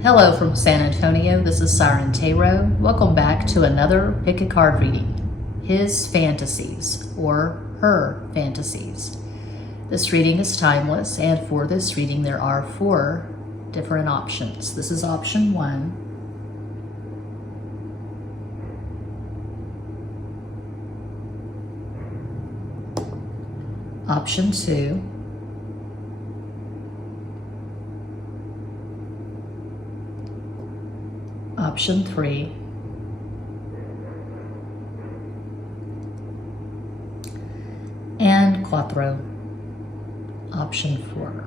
Hello from San Antonio, this is Siren Tarot. Welcome back to another pick a card reading, his fantasies or her fantasies. This reading is timeless, and for this reading there are 4 different options. This is option 1. Option 2. Option 3. And cuatro. Option 4.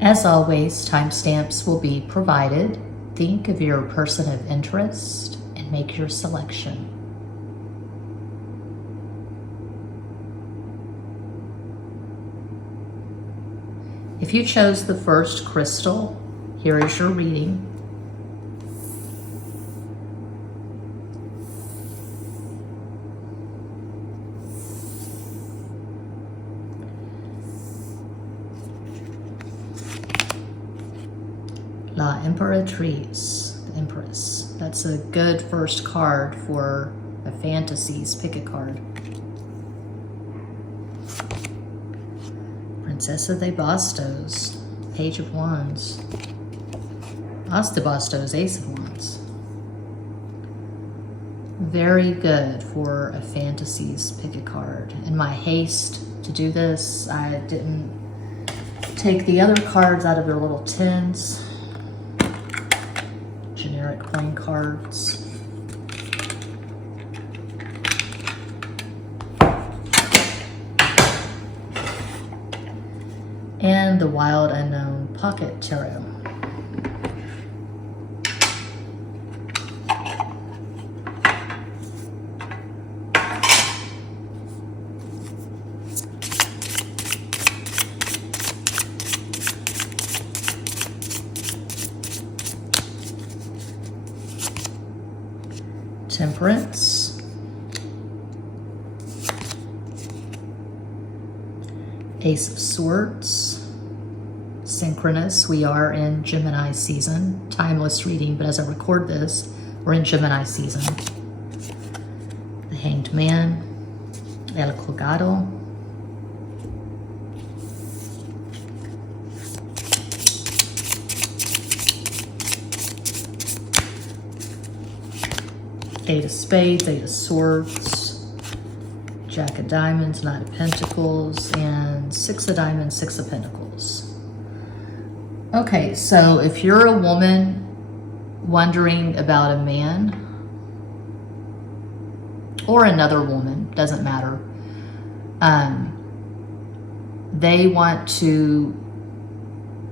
As always, timestamps will be provided. Think of your person of interest and make your selection. If you chose the first crystal, here is your reading. La Imperatrice, the Empress. That's a good first card for a fantasies. Pick a card. Princesa de Bastos, Page of Wands. As de Bastos, Ace of Wands. Very good for a fantasies. Pick a card. In my haste to do this, I didn't take the other cards out of their little tins. Generic playing cards. And the Wild Unknown Pocket Tarot. Temperance. Ace of Swords. Synchronous. We are in Gemini season. Timeless reading, but as I record this, we're in Gemini season. The Hanged Man. El Colgado. Eight of Spades, Eight of Swords, Jack of Diamonds, Knight of Pentacles, and Six of Diamonds, Six of Pentacles. Okay, so if you're a woman wondering about a man, or another woman, doesn't matter, they want to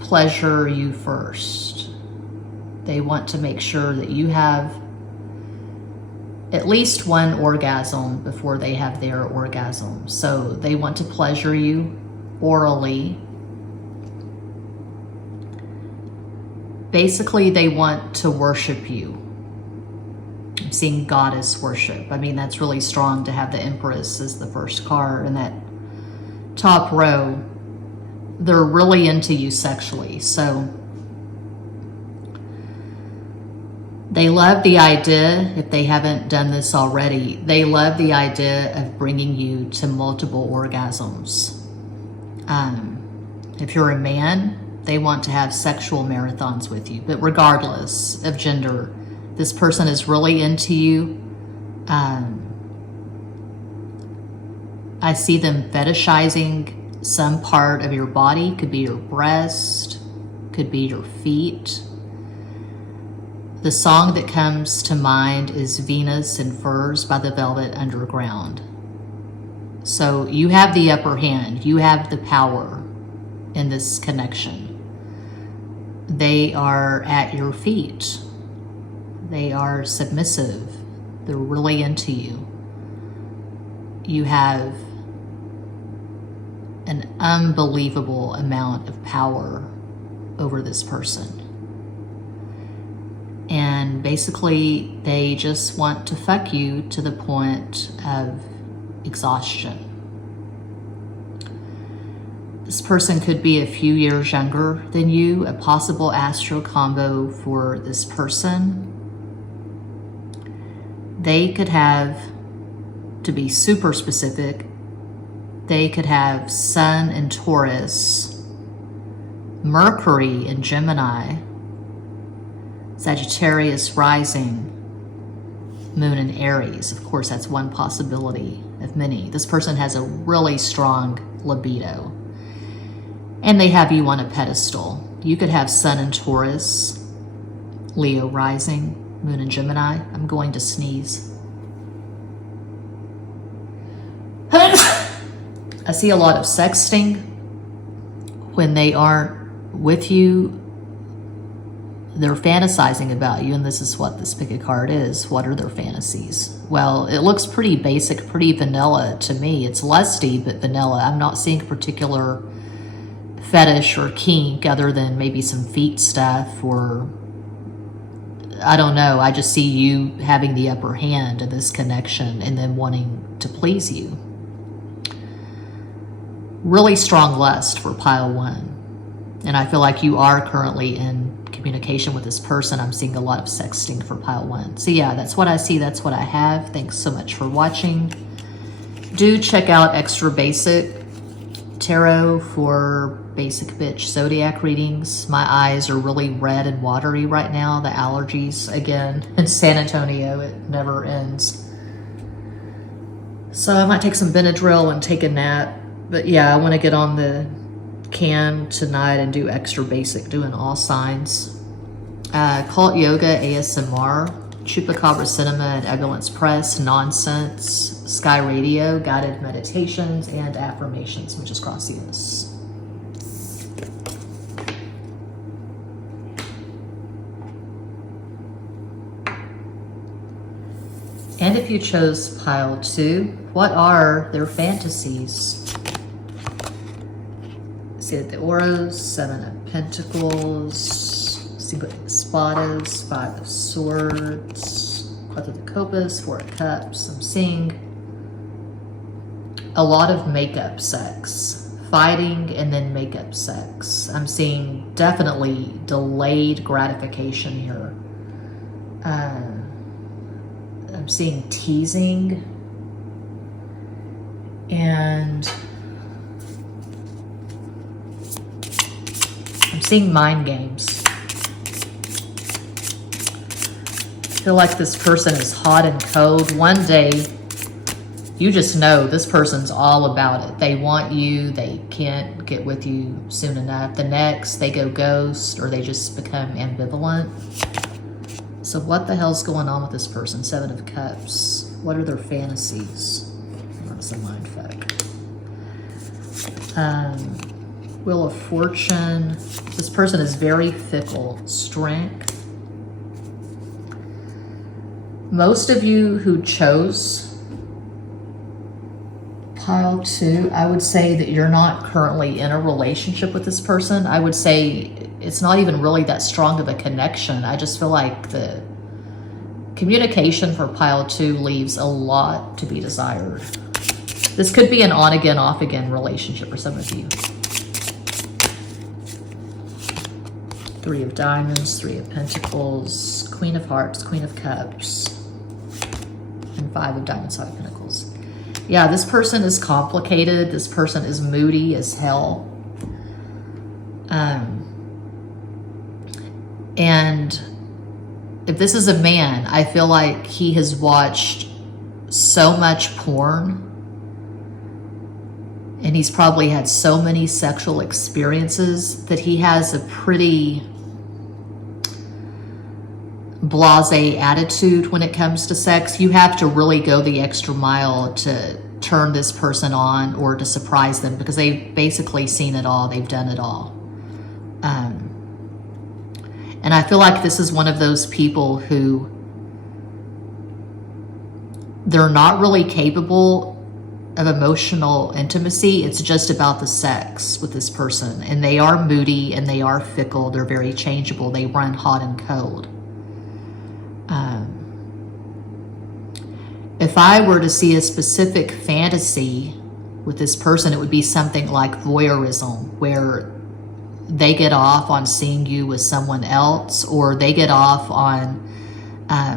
pleasure you first. They want to make sure that you have at least one orgasm before they have their orgasm. So they want to pleasure you orally. Basically, they want to worship you. I'm seeing goddess worship. I mean, that's really strong to have the Empress as the first card in that top row. They're really into you sexually. So they love the idea, if they haven't done this already, they love the idea of bringing you to multiple orgasms. If you're a man, they want to have sexual marathons with you. But regardless of gender, this person is really into you. I see them fetishizing some part of your body. Could be your breast, could be your feet. The song that comes to mind is Venus in Furs by the Velvet Underground. So you have the upper hand. You have the power in this connection. They are at your feet. They are submissive. They're really into you. You have an unbelievable amount of power over this person. And basically, they just want to fuck you to the point of exhaustion. This person could be a few years younger than you, a possible astro combo for this person. They could have, to be super specific, they could have Sun in Taurus, Mercury in Gemini, Sagittarius rising, Moon in Aries. Of course, that's one possibility of many. This person has a really strong libido. And they have you on a pedestal. You could have Sun in Taurus, Leo rising, Moon in Gemini. I'm going to sneeze. I see a lot of sexting. When they aren't with you, they're fantasizing about you, and this is what this pick a card is. What are their fantasies? Well, it looks pretty basic, pretty vanilla to me. It's lusty, but vanilla. I'm not seeing a particular fetish or kink other than maybe some feet stuff, or I don't know. I just see you having the upper hand in this connection and then wanting to please you. Really strong lust for pile one. And I feel like you are currently in communication with this person. I'm seeing a lot of sexting for pile one. So yeah, that's what I see. That's what I have. Thanks so much for watching. Do check out Extra Basic Tarot for basic bitch zodiac readings. My eyes are really red and watery right now. The allergies again in San Antonio. It never ends. So I might take some Benadryl and take a nap. But yeah, I want to get on the cam tonight and do Extra Basic, doing all signs. Cult Yoga, ASMR, Chupacabra Cinema and Ambulance Press, Nonsense, Sky Radio, Guided Meditations, and Affirmations. Muchas gracias. And if you chose pile two, what are their fantasies? See that the Auras, Seven of Pentacles, Cinco de Espadas, Five of Swords, Cuatro de Copas, Four of Cups. I'm seeing a lot of makeup sex, fighting and then makeup sex. I'm seeing definitely delayed gratification here. I'm seeing teasing and I'm seeing mind games. I feel like this person is hot and cold. One day, you just know this person's all about it. They want you. They can't get with you soon enough. The next, they go ghost or they just become ambivalent. So what the hell's going on with this person? Seven of Cups. What are their fantasies? That's a mind fuck. Wheel of Fortune. This person is very fickle. Strength. Most of you who chose pile two, I would say that you're not currently in a relationship with this person. I would say it's not even really that strong of a connection. I just feel like the communication for pile two leaves a lot to be desired. This could be an on again, off again relationship for some of you. Three of Diamonds, Three of Pentacles, Queen of Hearts, Queen of Cups, and Five of Diamonds, Five of Pentacles. Yeah, this person is complicated. This person is moody as hell. And if this is a man, I feel like he has watched so much porn and he's probably had so many sexual experiences that he has a pretty blasé attitude when it comes to sex. You have to really go the extra mile to turn this person on or to surprise them because they've basically seen it all. They've done it all. And I feel like this is one of those people who they're not really capable of emotional intimacy. It's just about the sex with this person. And they are moody and they are fickle. They're very changeable. They run hot and cold. If I were to see a specific fantasy with this person, it would be something like voyeurism, where they get off on seeing you with someone else, or they get off on,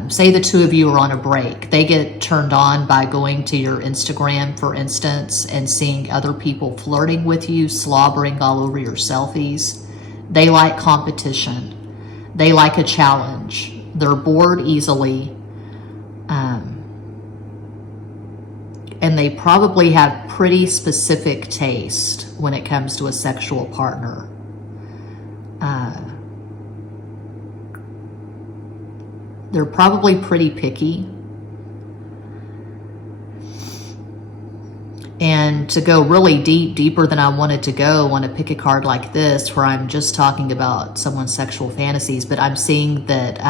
say the two of you are on a break. They get turned on by going to your Instagram, for instance, and seeing other people flirting with you, slobbering all over your selfies. They like competition. They like a challenge. They're bored easily. And they probably have pretty specific taste when it comes to a sexual partner. They're probably pretty picky. And to go really deeper than I wanted to go, I want to pick a card like this where I'm just talking about someone's sexual fantasies, but I'm seeing that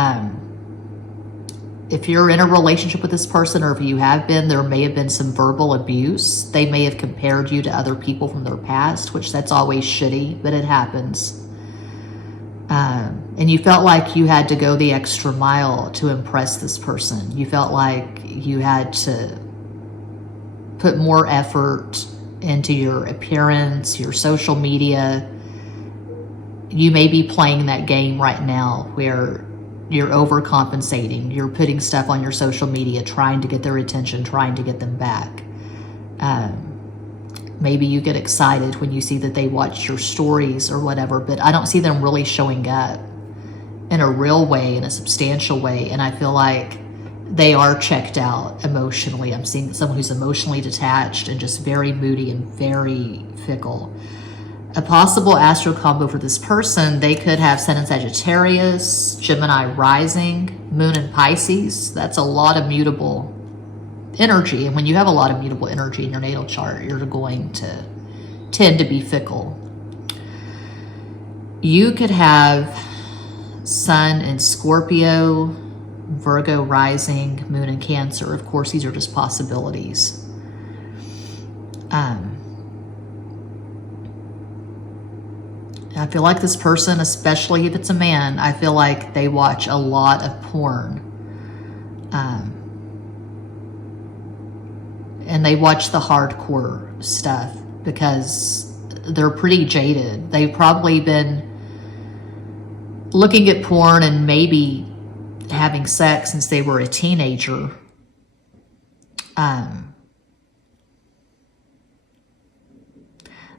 if you're in a relationship with this person, or if you have been, there may have been some verbal abuse. They may have compared you to other people from their past, which that's always shitty, but it happens. And you felt like you had to go the extra mile to impress this person. You felt like you had to put more effort into your appearance, your social media. You may be playing that game right now where you're overcompensating. You're putting stuff on your social media, trying to get their attention, trying to get them back. Maybe you get excited when you see that they watch your stories or whatever, but I don't see them really showing up in a real way, in a substantial way. And I feel like they are checked out emotionally. I'm seeing someone who's emotionally detached and just very moody and very fickle. A possible astro combo for this person, they could have Sun in Sagittarius, Gemini rising, Moon in Pisces. That's a lot of mutable energy. And when you have a lot of mutable energy in your natal chart, you're going to tend to be fickle. You could have Sun in Scorpio, Virgo rising, Moon in Cancer. Of course, these are just possibilities. I feel like this person, especially if it's a man, I feel like they watch a lot of porn. And they watch the hardcore stuff because they're pretty jaded. They've probably been looking at porn and maybe having sex since they were a teenager.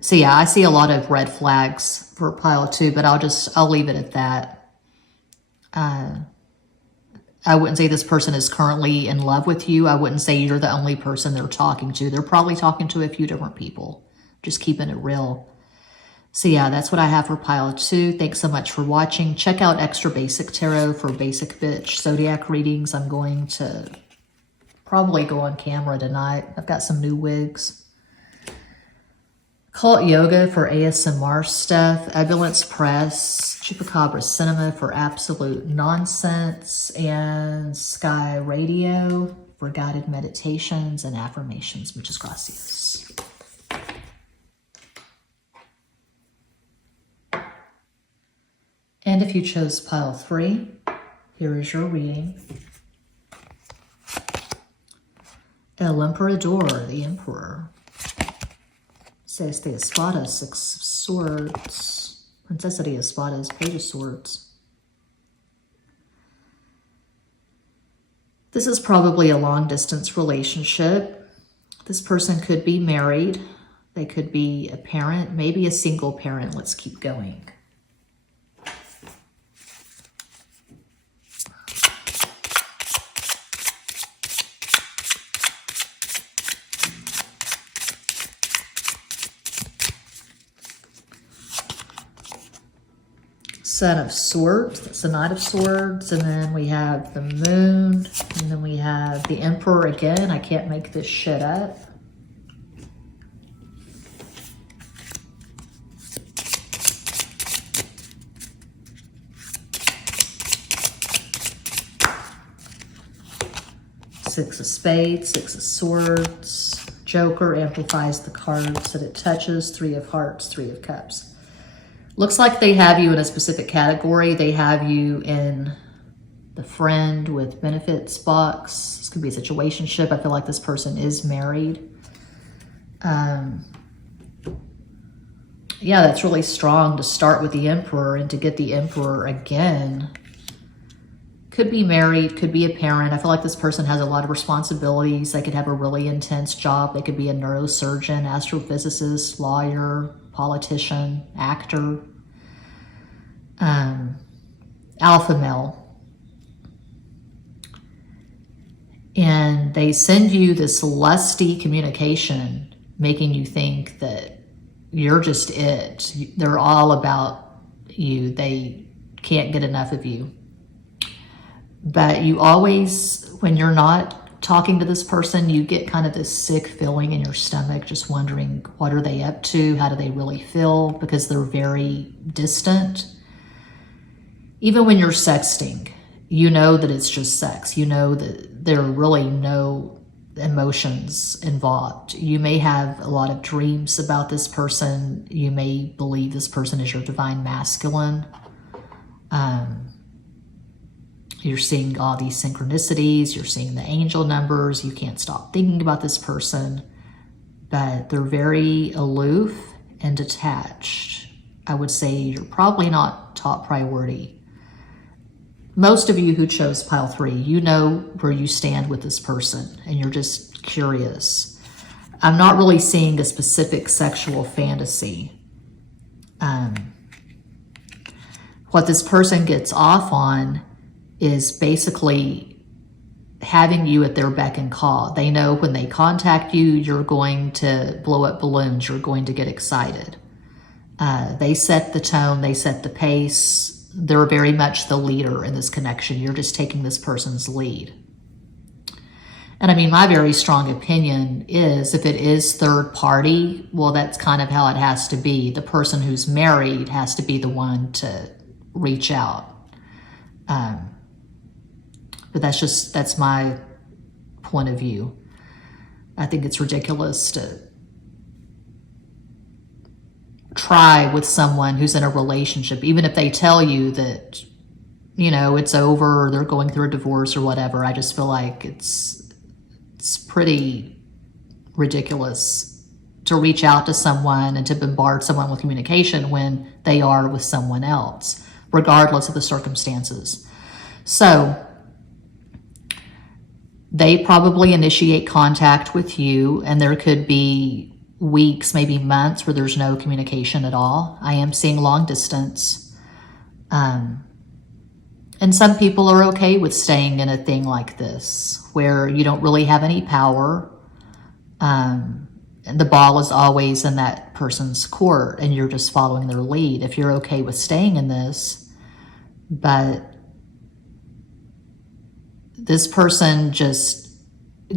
So yeah, I see a lot of red flags for pile 2, but I'll leave it at that. I wouldn't say this person is currently in love with you. I wouldn't say you're the only person they're talking to. They're probably talking to a few different people, just keeping it real. So yeah, that's what I have for pile 2. Thanks so much for watching. Check out Extra Basic Tarot for basic bitch zodiac readings. I'm going to probably go on camera tonight. I've got some new wigs. Cult Yoga for ASMR stuff. Ebulance Press. Chupacabra Cinema for absolute nonsense. And Sky Radio for guided meditations and affirmations. Muchas gracias. And if you chose pile 3, here is your reading. El Emperador, the Emperor. Seis de Espadas, 6 of Swords. Princesa de Espadas, Page of Swords. This is probably a long-distance relationship. This person could be married. They could be a parent, maybe a single parent. Let's keep going. Set of Swords, that's the Knight of Swords, and then we have the Moon, and then we have the Emperor again. I can't make this shit up. Six of Spades, 6 of Swords. Joker amplifies the cards that it touches. 3 of Hearts, 3 of Cups. Looks like they have you in a specific category. They have you in the friend with benefits box. This could be a situationship. I feel like this person is married. Yeah, that's really strong to start with the Emperor and to get the Emperor again. Could be married, could be a parent. I feel like this person has a lot of responsibilities. They could have a really intense job. They could be a neurosurgeon, astrophysicist, lawyer, politician, actor, alpha male. And they send you this lusty communication, making you think that you're just it. They're all about you. They can't get enough of you. But you always, when you're not talking to this person, you get kind of this sick feeling in your stomach, just wondering, what are they up to? How do they really feel? Because they're very distant. Even when you're sexting, you know that it's just sex. You know that there are really no emotions involved. You may have a lot of dreams about this person. You may believe this person is your divine masculine. You're seeing all these synchronicities. You're seeing the angel numbers. You can't stop thinking about this person. But they're very aloof and detached. I would say you're probably not top priority. Most of you who chose pile 3, you know where you stand with this person and you're just curious. I'm not really seeing a specific sexual fantasy. What this person gets off on is basically having you at their beck and call. They know when they contact you, you're going to blow up balloons. You're going to get excited. They set the tone. They set the pace. They're very much the leader in this connection. You're just taking this person's lead. And I mean, my very strong opinion is if it is third party, well, that's kind of how it has to be. The person who's married has to be the one to reach out. But that's my point of view. I think it's ridiculous to try with someone who's in a relationship, even if they tell you that, you know, it's over or they're going through a divorce or whatever. I just feel like it's pretty ridiculous to reach out to someone and to bombard someone with communication when they are with someone else, regardless of the circumstances. So they probably initiate contact with you, and there could be weeks, maybe months, where there's no communication at all. I am seeing long distance. And some people are okay with staying in a thing like this, where you don't really have any power. And the ball is always in that person's court, and you're just following their lead. If you're okay with staying in this, but this person just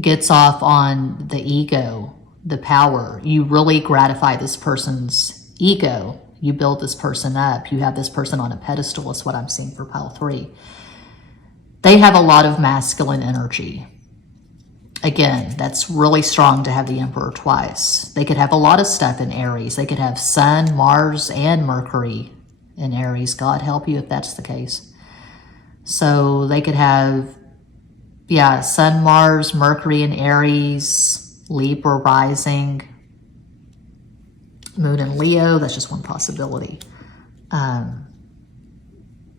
gets off on the ego, the power. You really gratify this person's ego. You build this person up. You have this person on a pedestal is what I'm seeing for pile 3. They have a lot of masculine energy. Again, that's really strong to have the Emperor twice. They could have a lot of stuff in Aries. They could have Sun, Mars, and Mercury in Aries. God help you if that's the case. So they could have, yeah, Sun, Mars, Mercury in Aries, Libra rising, Moon in Leo. That's just one possibility.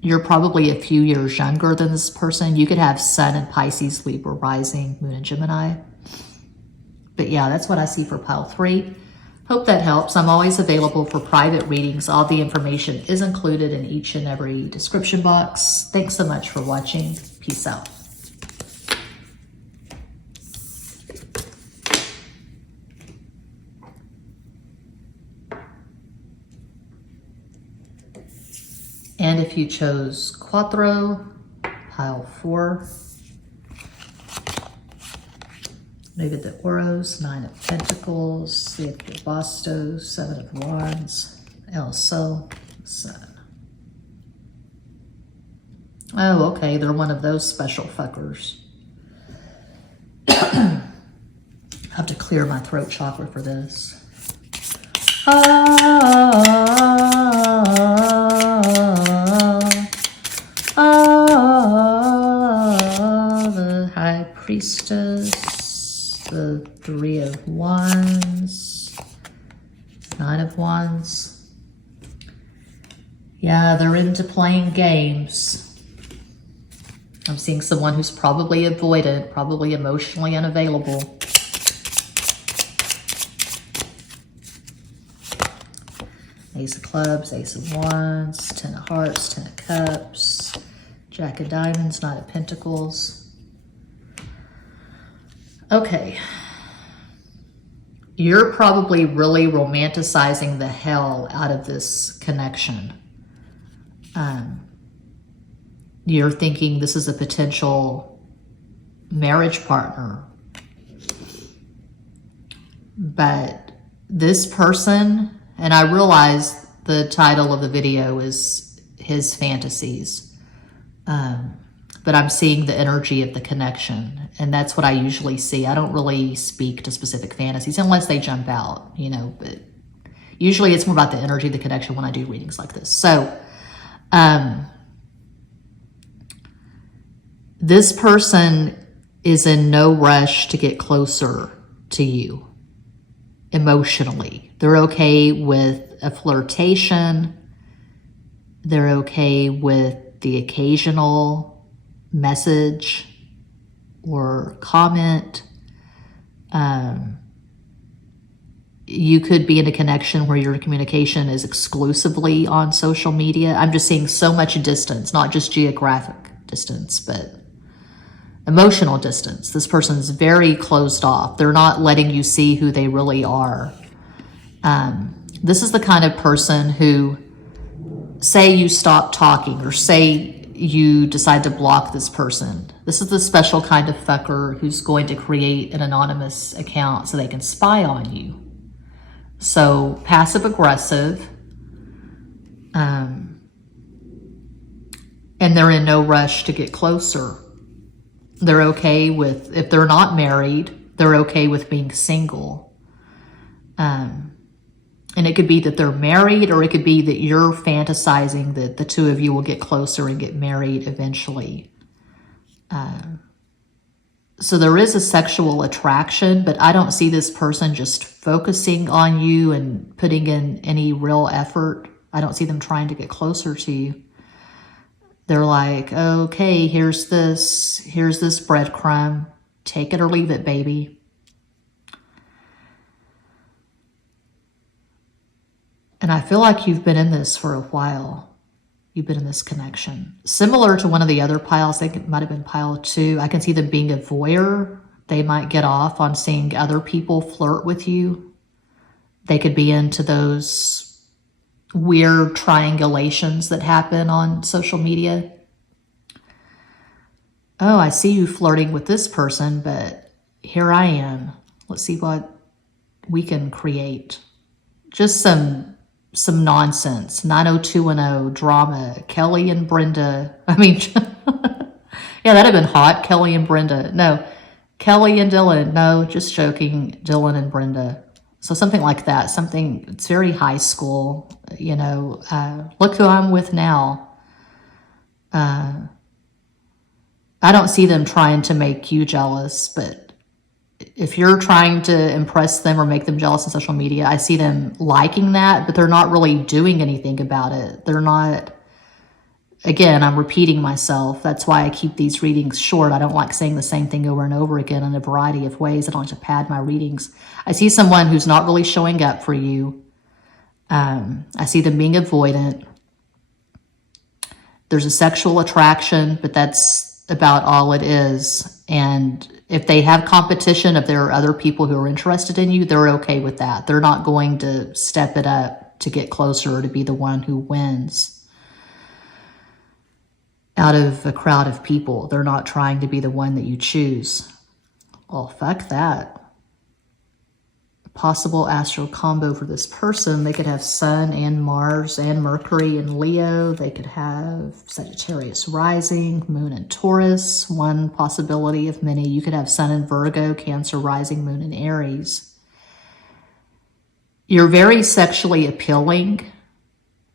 You're probably a few years younger than this person. You could have Sun in Pisces, Libra rising, Moon in Gemini. But yeah, that's what I see for pile 3. Hope that helps. I'm always available for private readings. All the information is included in each and every description box. Thanks so much for watching. Peace out. And if you chose Quattro, pile 4, maybe the Oros, 9 of Pentacles, the Bastos, 7 of Wands, El Sol, Sun. Oh, okay, they're one of those special fuckers. I have to clear my throat chakra for this. The High Priestess, the 3 of Wands, Yeah, they're into playing games. I'm seeing someone who's probably avoidant, probably emotionally unavailable. Ace of Clubs, Ace of Wands, Ten of Hearts, Ten of Cups, Jack of Diamonds, Knight of Pentacles. Okay. You're probably really romanticizing the hell out of this connection. You're thinking this is a potential marriage partner. But this person, and I realize the title of the video is his fantasies, but I'm seeing the energy of the connection, and that's what I usually see. I don't really speak to specific fantasies unless they jump out, you know, but usually it's more about the energy of the connection when I do readings like this. So, this person is in no rush to get closer to you emotionally. They're okay with a flirtation. They're okay with the occasional message or comment. You could be in a connection where your communication is exclusively on social media. I'm just seeing so much distance, not just geographic distance, but emotional distance. This person's very closed off. They're not letting you see who they really are. This is the kind of person who, say you stop talking or say you decide to block this person. This is the special kind of fucker who's going to create an anonymous account so they can spy on you. So passive aggressive, and they're in no rush to get closer. They're okay with, if they're not married, they're okay with being single. And it could be that they're married, or it could be that you're fantasizing that the two of you will get closer and get married eventually. So there is a sexual attraction, but I don't see this person just focusing on you and putting in any real effort. I don't see them trying to get closer to you. They're like, okay, here's this breadcrumb. Take it or leave it, baby. And I feel like you've been in this for a while. You've been in this connection. Similar to one of the other piles, I think it might have been pile 2. I can see them being a voyeur. They might get off on seeing other people flirt with you. They could be into those weird triangulations that happen on social media. Oh, I see you flirting with this person, but here I am. Let's see what we can create. Just some nonsense. 90210 drama. Kelly and Brenda. I mean, yeah, that'd have been hot. Kelly and Brenda. No, Kelly and Dylan. No, just joking. Dylan and Brenda. So something like that. Something, it's very high school, you know. Look who I'm with now. I don't see them trying to make you jealous, but if you're trying to impress them or make them jealous on social media, I see them liking that, but they're not really doing anything about it. They're not, again, I'm repeating myself. That's why I keep these readings short. I don't like saying the same thing over and over again in a variety of ways. I don't like to pad my readings. I see someone who's not really showing up for you. I see them being avoidant. There's a sexual attraction, but that's about all it is. And if they have competition, if there are other people who are interested in you, they're okay with that. They're not going to step it up to get closer or to be the one who wins out of a crowd of people. They're not trying to be the one that you choose. Well, fuck that. Possible astral combo for this person. They could have Sun and Mars and Mercury and Leo. They could have Sagittarius rising, Moon and Taurus. One possibility of many. You could have Sun in Virgo, Cancer rising, Moon in Aries. You're very sexually appealing,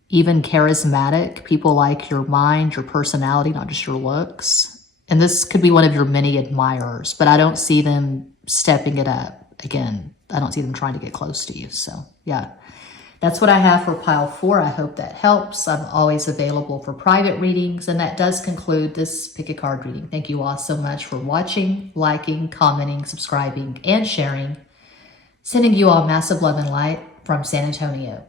even charismatic. People like your mind, your personality, not just your looks. And this could be one of your many admirers, but I don't see them stepping it up. Again, I don't see them trying to get close to you. So, yeah. That's what I have for pile 4. I hope that helps. I'm always available for private readings, and that does conclude this pick a card reading. Thank you all so much for watching, liking, commenting, subscribing, and sharing. Sending you all massive love and light from San Antonio.